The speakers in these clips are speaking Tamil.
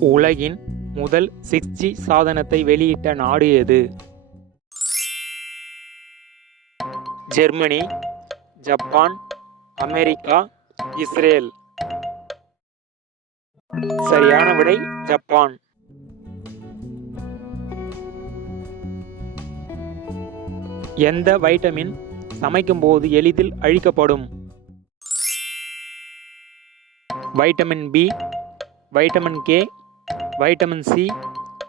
உலகின் முதல் 6G சாதனத்தை வெளியிட்ட நாடு எது? Germany, Japan, America, Israel. சரியான விடை ஜப்பான். எந்த வைட்டமின் சமைக்கும்போது எளிதில் அழிக்கப்படும்? Vitamin B, vitamin K, vitamin C,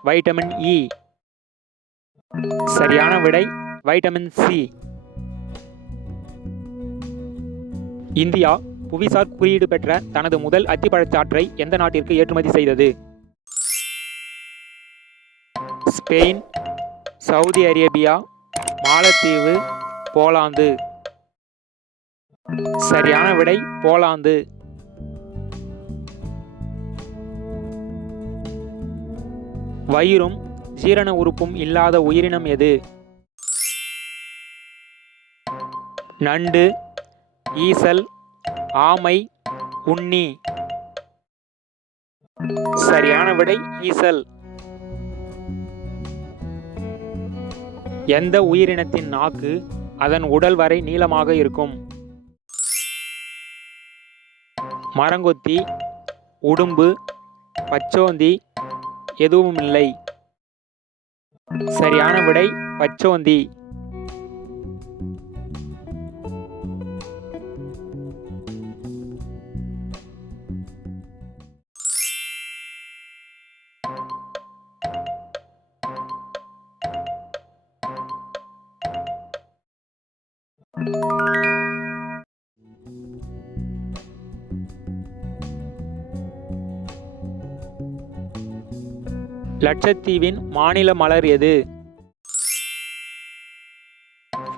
vitamin E. சரியான விடை வைட்டமின் சி. இந்தியா புவிசார் குறியீடு பெற்ற தனது முதல் அத்திப்பழச்சாற்றை எந்த நாட்டிற்கு ஏற்றுமதி செய்தது? ஸ்பெயின், சவுதி அரேபியா, மாலத்தீவு, போலாந்து. சரியான விடை போலாந்து. வயிறும் ஜீரண உறுப்பும் இல்லாத உயிரினம் எது? நண்டு, ஈசல், ஆமை, உண்ணி. சரியான விடை ஈசல். எந்த உயிரினத்தின் நாக்கு அதன் உடல் வரை நீளமாக இருக்கும்? மரங்கொத்தி, உடும்பு, பச்சோந்தி, எதுவுமில்லை. சரியான விடை பச்சோந்தி. லட்சத்தீவின் மாநில மலர் எது?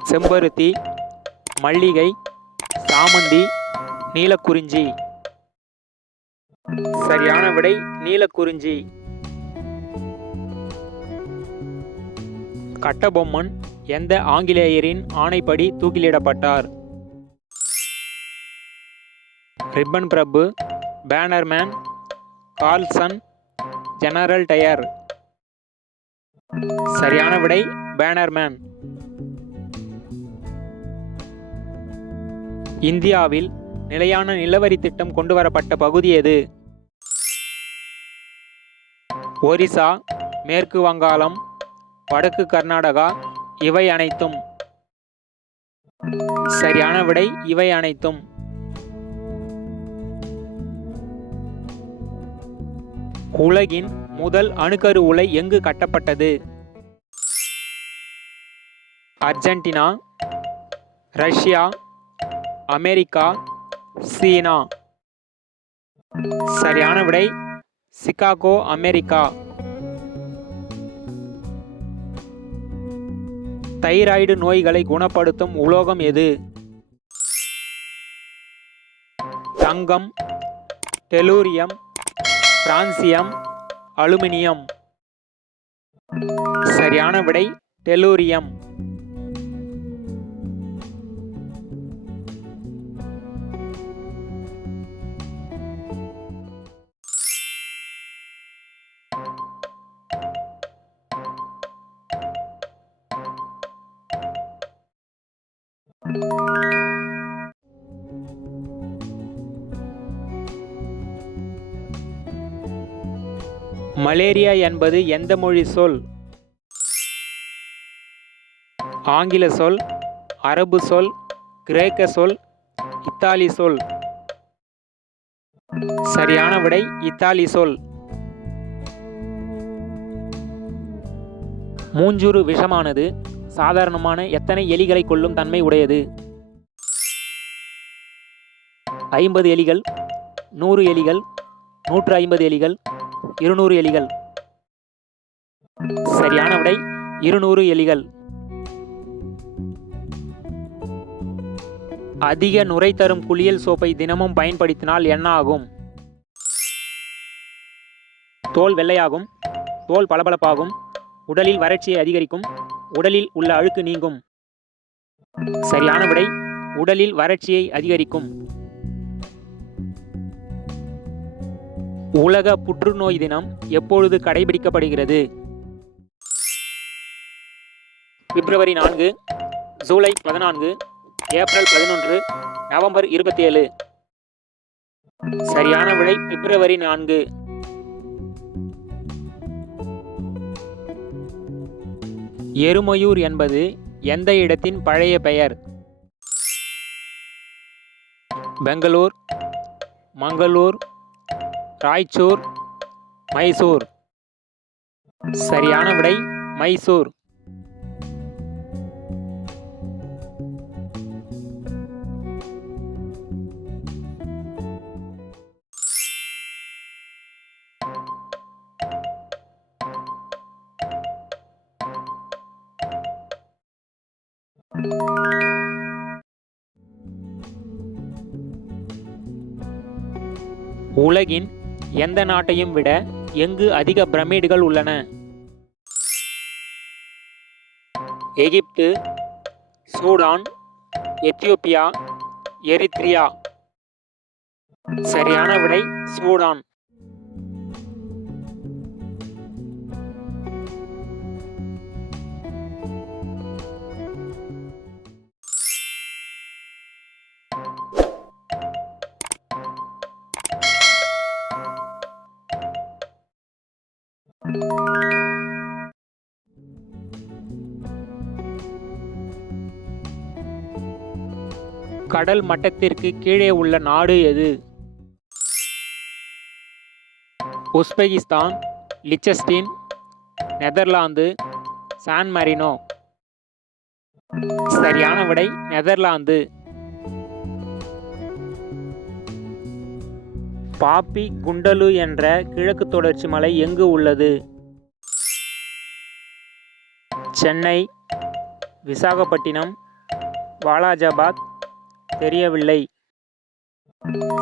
செம்பருத்தி, மல்லிகை, சாமந்தி, நீலக்குறிஞ்சி. சரியான விடை நீலக்குறிஞ்சி. கட்டபொம்மன் எந்த ஆங்கிலேயரின் ஆணைப்படி தூக்கிலிடப்பட்டார்? ரிப்பன் பிரபு, பேனர்மேன், கார்ல்சன், ஜெனரல் டயர். சரியான விடை பேனர்மேன். இந்தியாவில் நிலையான நிலவரி திட்டம் கொண்டுவரப்பட்ட பகுதி எது? ஒரிசா, மேற்கு வங்காளம், வடக்கு கர்நாடகா, இவை அனைத்தும். சரியான விடை இவை அனைத்தும். உலகின் முதல் அணுக்கரு உலை எங்கு கட்டப்பட்டது? அர்ஜென்டினா, ரஷ்யா, அமெரிக்கா, சீனா. சரியான விடை சிகாகோ, அமெரிக்கா. தைராய்டு நோய்களை குணப்படுத்தும் உலோகம் எது? தங்கம், டெலூரியம், பிரான்சியம், அலுமினியம். சரியான விடை டெலூரியம். மலேரியா என்பது எந்த மொழி சொல்? ஆங்கில சொல், அரபு சொல், கிரேக்க சொல், இத்தாலி சொல். சரியான விடை இத்தாலி சொல். மூஞ்சூறு விஷமானது சாதாரணமான எத்தனை எலிகளை கொல்லும் தன்மை உடையது? 50 எலிகள், 100 எலிகள், 150 எலிகள், 200 எலிகள். சரியான விடை 200 எலிகள். அதிக நுரை தரும் குளியல் சோப்பை தினமும் பயன்படுத்தினால் என்ன ஆகும்? தோல் வெள்ளையாகும், தோல் பளபளப்பாகும், உடலில் வறட்சியை அதிகரிக்கும், உடலில் உள்ள அழுக்கு நீங்கும். சரியான விடை உடலில் வறட்சியை அதிகரிக்கும். உலக புற்றுநோய் தினம் எப்பொழுது கடைபிடிக்கப்படுகிறது? பிப்ரவரி 4, ஜூலை 14, ஏப்ரல் 11, நவம்பர் 27. சரியான விடை பிப்ரவரி 4. எருமையூர் என்பது எந்த இடத்தின் பழைய பெயர்? பெங்களூர், மங்களூர், ராய்ச்சூர், மைசூர். சரியான விடை மைசூர். உலகின் எந்த நாட்டையும் விட எங்கு அதிக பிரமிடுகள் உள்ளன? Egypt, Sudan, Ethiopia, Eritrea. சரியான விடை சூடான். கடல் மட்டத்திற்கு கீழே உள்ள நாடு எது? Uzbekistan, Liechtenstein, Netherlands, San Marino. சரியான விடை நெதர்லாந்து. பாப்பி குண்டலு என்ற கிழக்கு தொடர்ச்சி மலை எங்கு உள்ளது? சென்னை, விசாகப்பட்டினம், வாலாஜாபாத். தெரியவில்லை.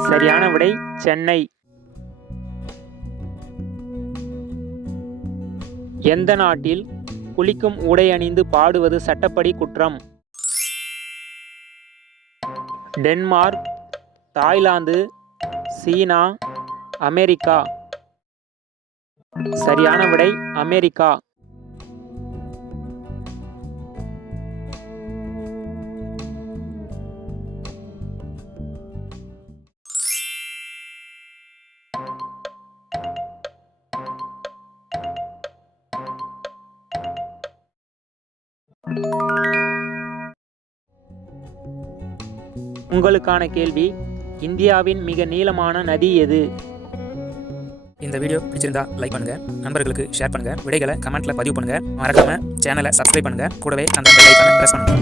சரியான விடை சென்னை. எந்த நாட்டில் குளிக்கும் உடை அணிந்து பாடுவது சட்டப்படி குற்றம்? டென்மார்க், தாய்லாந்து, சீனா, அமெரிக்கா. சரியான விடை அமெரிக்கா. உங்களுக்கான கேள்வி, இந்தியாவின் மிக நீளமான நதி எது? இந்த வீடியோ பிடிச்சிருந்தா லைக் பண்ணுங்க, நண்பர்களுக்கு ஷேர் பண்ணுங்க, விடைகளை கமெண்ட்ல பதிவு பண்ணுங்க, மறக்காம சேனலை சப்ஸ்கிரைப் பண்ணுங்க, கூடவே அந்த பெல் ஐகானை பிரஸ் பண்ணுங்க.